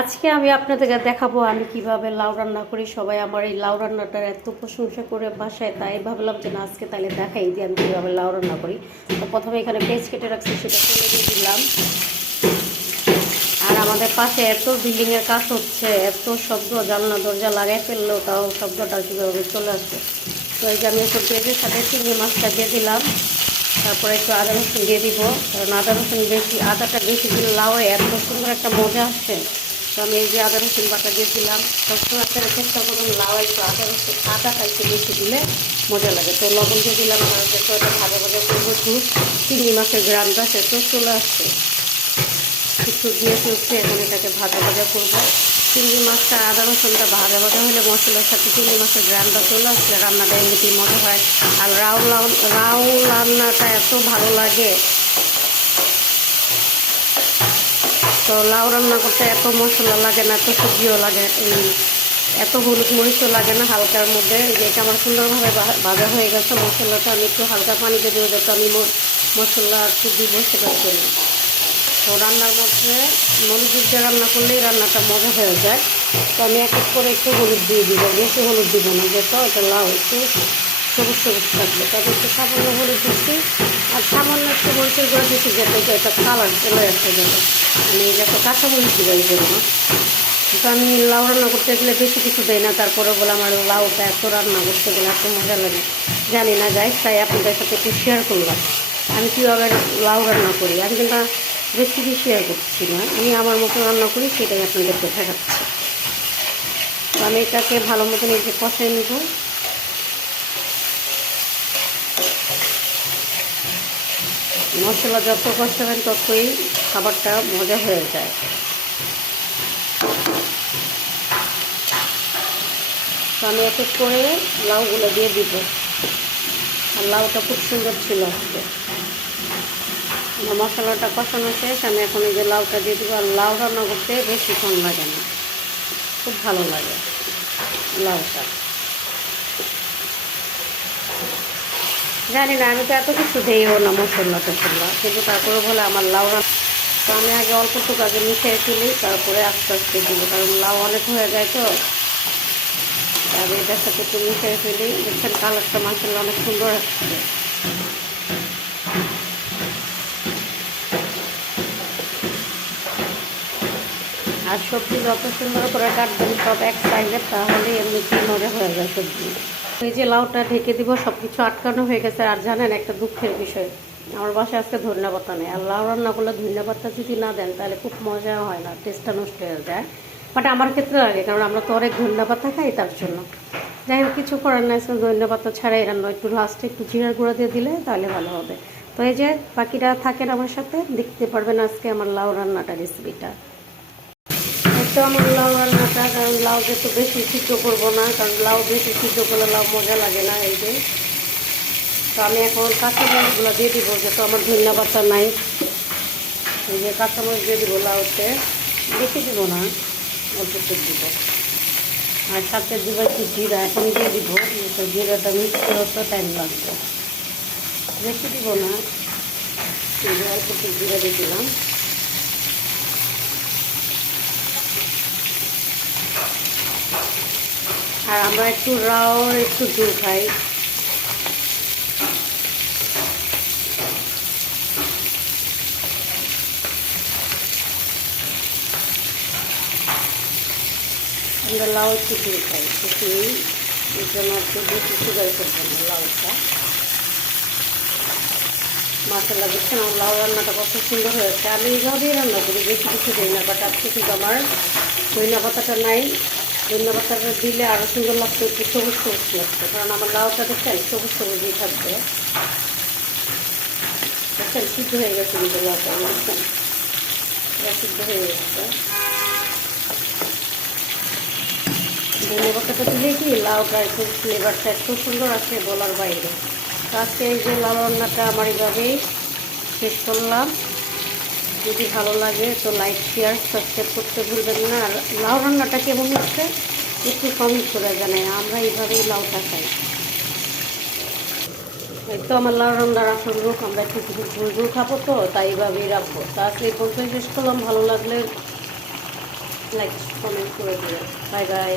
আজকে আমি আপনাদেরকে দেখাবো আমি কিভাবে লাউ রান্না করি। সবাই আমার এই লাউ রান্নাটার এত প্রশংসা করে বাসায়, তাই ভাবলাম যে না আজকে তাহলে দেখাই যে আমি কীভাবে লাউ রান্না করি। তো প্রথমে এখানে পেঁয়াজ কেটে রাখছি, সেটা তুলে দিয়ে দিলাম। আর আমাদের পাশে এত বিল্ডিংয়ের কাজ হচ্ছে, এত শব্দ, জানলা দরজা লাগাই ফেললেও তাও শব্দটা কীভাবে চলে আসছে। তো এই যে আমি একটু পেঁয়াজের সাথে চিংড়ি মাছটা দিয়ে দিলাম। তারপরে একটু আদা রসুন দিয়ে দিব, কারণ আদা রসুন বেশি, আদাটা বেশি দিলে লাউয়ে এত সুন্দর একটা মজা আসছে। তো আমি এই যে আদা রসুন বাটা দিয়ে দিলাম। সবসময় আপনারা চেষ্টা করুন লাউ একটু আদাটা একটু বেশি দিলে মজা লাগে। তো লবণ দিয়ে দিলাম, যেহেতু এটা ভাজা ভাজা করবো, একটু চিংড়ি মাছের গ্রামটা সেটাও চলে আসছে, একটু দিয়ে ফেলছি। এখন এটাকে ভাজা ভাজা করবো। চিংড়ি মাছটা আদা রসুনটা ভাজা ভাজা হলে মশলার সাথে চিংড়ি মাছের গ্রামটা চলে আসলে রান্নাটা এমনিতেই মজা হয়। আর রাউ রান্নাটা এত ভালো লাগে। তো লাউ রান্না করতে এত মশলা লাগে না, এত সবজিও লাগে, এত হলুদ মরিচও লাগে না, হালকার মধ্যে। যেটা আমার সুন্দরভাবে ভাজা হয়ে গেছে। মশলাটা আমি একটু হালকা পানিতে দিয়ে যাতে আমি মশলা একটু দিব সেটার জন্য। তো রান্নার মধ্যে মনোযোগ দিয়ে রান্না করলেই রান্নাটা মজা হয়ে যায়। তো আমি এক এক করে একটু হলুদ দিয়ে দিব, বেশি হলুদ দিব না, যেহেতু এটা লাউ একটু সবুজ সবুজ থাকবে। তবে একটু সামান্য হলুদ দিচ্ছি, আর সামান্য একটু মরিচের গুঁড়া দিচ্ছি, যাতে এটা কালার চলে আসে, যাতে আমি যাতে কাঁচামরিচ দিব এই জন্য। তো আমি লাউ রান্না করতে গেলে বেশি কিছু দেয় না, তারপরে বলে আমার লাউটা এত রান্না করতে গেলে এত মজা লাগে, জানি না গাইস, তাই আপনাদের সাথে একটু শেয়ার করলাম আমি কীভাবে লাউ রান্না করি। আমি কিন্তু রেসিপি শেয়ার করছি না, আমি আমার মতো রান্না করি, সেটাই আপনাদেরকে দেখাচ্ছি। তো আমি এটাকে ভালো মতন এই যে কষাই নেব। মশলা যত কষাবেন ততই খাবারটা মজা হয়ে যায়। তো আমি এক এক করে লাউগুলো দিয়ে দিব। আর লাউটা খুব সুন্দর ছিল আজকে। মশলাটা কষানো শেষ, আমি এখন এই যে লাউটা দিয়ে দিব। আর লাউ রান্না করতে বেশিক্ষণ লাগে না, খুব ভালো লাগে লাউটা। জানি না, আমি তো এত কিছু দিইও না মশলা টশলা, কিন্তু তারপরে বলে আমার লাউ রান্না। তো আমি আগে অল্পটুকু আগে মিশিয়ে ফেলি, তারপরে আস্তে আস্তে দিব, কারণ লাউ অনেক হয়ে যায়। তো আমি এটার সাথে একটু মিশিয়ে ফেলি। দেখছেন কালারটা মাশাআল্লাহ অনেক সুন্দর আসছে। আর সবজি যত সুন্দর করে কাটবেন সব এক সাইজের, তাহলে এমনিতেই মজা হয়ে যায় সবজি। এই যে লাউটা ঢেকে দিব, সব কিছু আটকানো হয়ে গেছে। আর জানেন একটা দুঃখের বিষয়, আমার বাসায় আজকে ধনিয়া পাতা নেই। আর লাউ রান্না করলে ধনিয়া পাতা যদি না দেন তাহলে খুব মজা হয় না, টেস্টটা নষ্ট হয়ে যায়। বাট আমার ক্ষেত্রে লাগে, কারণ আমরা তো অনেক ধনিয়া পাতা খাই, তার জন্য। যাই হোক, কিছু করার নাই, ধনিয়া পাতা ছাড়াই রান্না। একটু লাস্টে একটু জিরার গুঁড়া দিয়ে দিলে তাহলে ভালো হবে। তো এই যে বাকিরা থাকেন আমার সাথে, দেখতে পারবেন আজকে আমার লাউ রান্নাটা, রেসিপিটা। তো আমার লাউ রান্নাটা, কারণ লাউ যেহেতু বেশি সিদ্ধ করবো না, কারণ লাউ বেশি সিদ্ধ করলে লাউ মজা লাগে না। এই যে তো আমি এখন কাঁচামরিচগুলো দিয়ে দিব, যেহেতু আমার ধনিয়া পাতা নাই। এই যে কাঁচামরিচ দিয়ে দিব লাউতে, বেশি দিব না, অল্প একটু দিব। আর সাথে দিব একটু জিরা, এখন দিয়ে দিব, জিরাটা মিক্স করতে টাইম লাগবে, বেশি দিব না। অল্প একটু জিরা দিয়ে দিলাম। আর আমরা একটু রাও একটু ঝোল খাই। আমরা লাউ একটু ঝোল খাই, বেশি এই জন্য একটু বেশি সুগার করবো না লাউটা। মাশাআল্লাহ, দেখছেন আমার লাউ রান্নাটা কত সুন্দর হয়েছে। আমি এইভাবেই রান্না করি, বেশি কিছু দিই না। বাট আজকে কিন্তু আমার ধনিয়া পাতাটা নাই, ধনিয়া পাতাটা দিলে আরও সুন্দর লাগতো, একটু সবুজ সবুজ লাগতো, কারণ আমার লাউটা দেখছেন সবুজ সবুজই থাকবে। দেখছেন সিদ্ধ হয়ে গেছে কিন্তু লাউটা, দেখছেন সিদ্ধ হয়ে গেছে। ধনিয়া পাতাটা দিলে কি লাউটা একটু ফ্লেভারটা একটু সুন্দর আসে বলার বাইরে। তো আজকে এই যে লাউ রান্নাটা আমার এইভাবেই শেষ করলাম। যদি ভালো লাগে তো লাইক শেয়ার সাবস্ক্রাইব করতে ভুলবেন না। আর লাউ রান্নাটা কেমন হচ্ছে একটু কমেন্ট করে জানাই, আমরা এইভাবেই লাউটা খাই। এই তো আমার লাউ রান্না রাখার লোক, আমরা একটু ঝুল ঝুল খাবো, তো তাই এইভাবেই রাখবো। তা আজকে এই পর্যন্ত শেষ করলাম। ভালো লাগলে লাইক কমেন্ট করে দিও। Bye bye.